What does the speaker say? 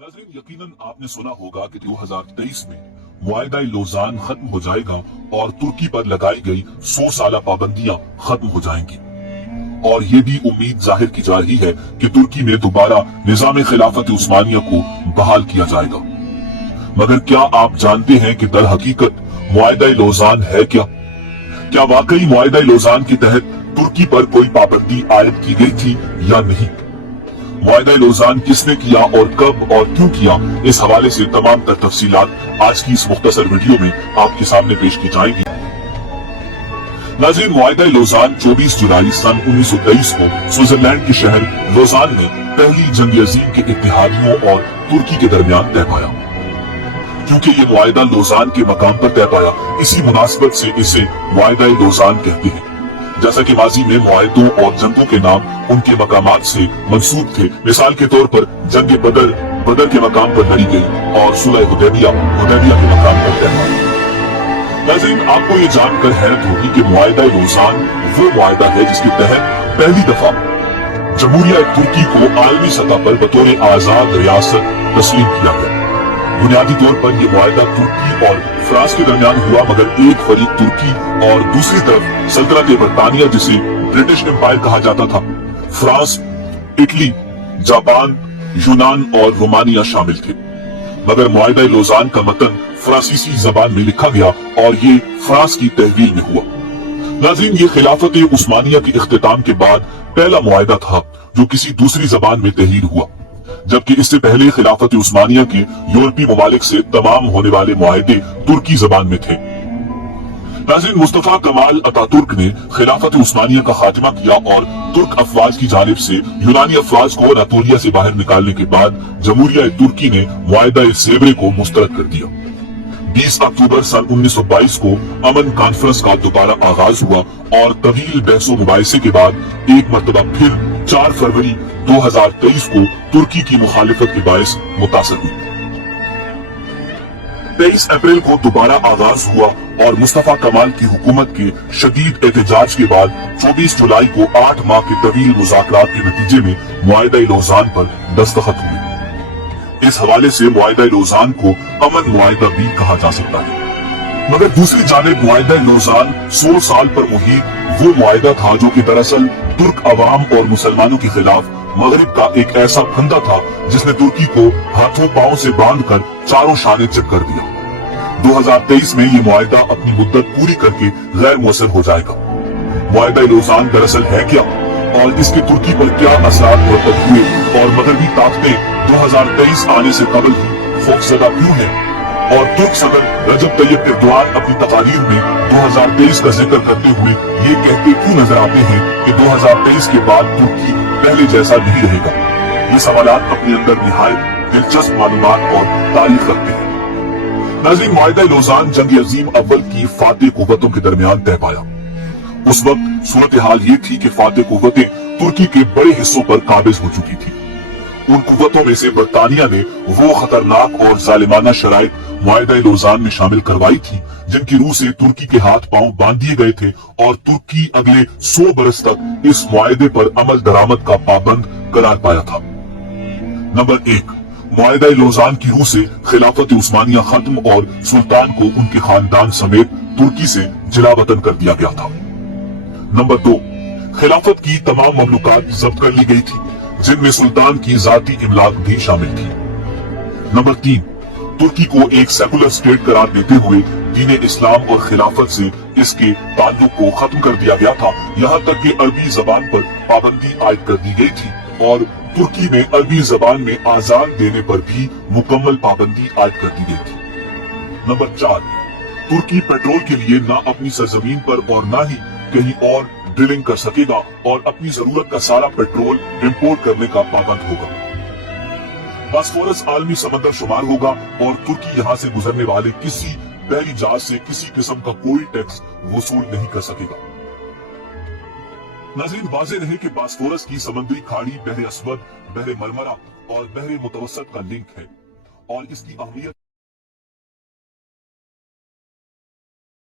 नाज़रीन, यकीनन आपने सुना होगा कि 2023 में मुआहिदा लोज़ान खत्म हो जाएगा और तुर्की पर लगाई गई 100 साला पाबंदियां खत्म हो जाएंगी। और ये भी उम्मीद जाहिर की जा रही है कि तुर्की में दोबारा निज़ाम खिलाफत उस्मानिया को बहाल किया जाएगा। मगर क्या आप जानते हैं कि दर हकीकत मुआहिदा लोज़ान है क्या? क्या वाकई मुआहिदा लोज़ान के तहत तुर्की पर कोई पाबंदी आयद की गई थी या नहीं? मुआहिदा लोज़ान किसने किया और कब और क्यों किया, इस हवाले से तमाम तर तफसीलात आज की इस मुख्तसर वीडियो में आपके सामने पेश की जाएंगी। नाज़रीन, मुआहिदा लोज़ान 24 जुलाई सन 1923 को स्विट्जरलैंड के शहर लोज़ान में पहली जंग अज़ीम के इत्तेहादियों और तुर्की के दरमियान तय पाया। क्योंकि ये मुआहिदा लोज़ान के मकाम पर तय पाया, इसी मुनासिबत से इसे मुआहिदा लोज़ान कहते हैं। जैसा कि माजी में मुआहिदों और जंगों के नाम उनके मकामात से मंसूब थे। मिसाल के तौर पर जंग बदर के मकाम पर लड़ी गई और सुलह हुदैबिया के मकाम पर तय पाया। नाज़रीन, आपको ये जानकर हैरत होगी कि मुआहिदा लोज़ान वो मुआहिदा है जिसके तहत पहली दफा जमहूरिया तुर्की को आलमी सतह पर बतौर आजाद रियासत तस्लीम किया गया। बुनियादी तौर पर यह मुआहिदा तुर्की और फ्रांस के दरमियान हुआ, मगर एक फरीक तुर्की और दूसरी तरफ सल्तनत बरतानिया, जिसे ब्रिटिश एम्पायर कहा जाता था, फ्रांस, इटली, जापान, यूनान और रोमानिया शामिल थे। मगर मुआहिदा लोज़ान का मतन फ्रांसीसी जबान में लिखा गया और ये फ्रांस की तहवील में हुआ। नाज़रीन, ये खिलाफत उस्मानिया के इख्तिताम के बाद पहला मुआहिदा था जो किसी दूसरी जबान में तहरीर हुआ, जबकि इससे पहले खिलाफत उस्मानिया के यूरोपीय ममालिक से तमाम होने वाले मुआहिदे तुर्की जबान में थे। नाज़रीन, मुस्तफा कमाल अतातुर्क ने खिलाफत उस्मानिया का खात्मा किया और तुर्क अफवाज की जानिब से यूनानी अफवाज को अनातोलिया से बाहर निकालने के बाद जमहूरिया तुर्की ने मुआहिदा सेवरे को मुस्तरद कर दिया। 20 अक्टूबर सन 1922 को अमन कॉन्फ्रेंस का दोबारा आगाज हुआ और तवील बहसो मुबाहिसे के बाद एक मरतबा फिर 4 फरवरी 2023 को तुर्की की मुखालिफत के बायस मुतासर हुई। 23 अप्रैल को दोबारा आगाज हुआ और मुस्तफा कमाल की हुकूमत के शदीद एहतजाज के बाद 24 जुलाई को 8 माह के तवील मुज़ाकरात के नतीजे में मुआहिदा लोज़ान पर दस्तखत हुए। इस हवाले से मुआहिदा लोज़ान को अमन मुआहिदा भी कहा जा सकता है। मगर दूसरी जानिब मुआहिदा लोज़ान 100 साल पर मुहित वो मुआहिदा था जो कि दरअसल तुर्क अवाम और मुसलमानों के खिलाफ मगरिब का एक ऐसा फंदा था जिसने तुर्की को हाथों पांव से बांधकर चारों शाने चित कर दिया। 2023 में ये मुआहिदा अपनी मुद्दत पूरी करके गैर मुअस्सर हो जाएगा। मुआहिदा लोज़ान दरअसल है क्या और इसके तुर्की पर क्या असरात मुरतब हुए और मगरबी ताकतें 2023 आने से कबल ही खौफजदा क्यों है, और तुर्क सदर रजब तैयब एर्दोआन अपनी तकारीर में 2023 का जिक्र करते हुए ये कहते क्यों नजर आते हैं कि 2023 के बाद तुर्की पहले जैसा नहीं रहेगा। ये सवालात अपने अंदर निहायत दिलचस्प मालूमात और तारीख रखते हैं। नाज़रीन, मुआहिदा लोज़ान जंग अज़ीम अव्वल की फातेह कुव्वतों के दरमियान तय पाया। उस वक्त सूरत हाल ये थी कि फातेह कुव्वतें तुर्की के बड़े हिस्सों पर काबिज हो चुकी थी। उन कुव्वतों में से बरतानिया ने वो खतरनाक और जालिमाना शराइत मुआहिदा लोज़ान में शामिल करवाई थी जिनकी रूह से तुर्की के हाथ पांव बांध दिए गए थे और तुर्की अगले 100 बरस तक इस मुआहिदे पर अमल दरामद का पाबंद करार पाया था। नंबर 1, मुआहिदा लोज़ान की रूह से खिलाफत उस्मानिया खत्म और सुल्तान को उनके खानदान समेत तुर्की से जिलावतन कर दिया गया था। नंबर 2, खिलाफत की तमाम ममलूकात जब्त कर ली गई थी जिनमें सुल्तान की जाती इमलाक भी शामिल थी। नंबर 3, तुर्की को एक सेकुलर स्टेट करार देते हुए दीन इस्लाम और खिलाफत से इसके ताल्लुक को खत्म कर दिया गया था। यहाँ तक कि अरबी जबान पर पाबंदी आयद कर दी गई थी और तुर्की में अरबी जबान में आजान देने पर भी मुकम्मल पाबंदी आयद कर दी गई थी। नंबर 4, तुर्की पेट्रोल के लिए न अपनी सरजमीन पर और न ही कहीं और ड्रिलिंग कर सकेगा और अपनी जरूरत का सारा पेट्रोल इंपोर्ट करने का पाबंद होगा। बॉस्फोरस आलमी समंदर शुमार होगा और तुर्की यहाँ से गुजरने वाले किसी बहरी जहाज से किसी किस्म का कोई टैक्स वसूल नहीं कर सकेगा। नाज़रीन, वाज़ेह रहे कि बॉस्फोरस की समुद्री खाड़ी बहरे अस्वद, बहरे मरमरा और बहरे मुतवस्सत का लिंक है और इसकी अहमियत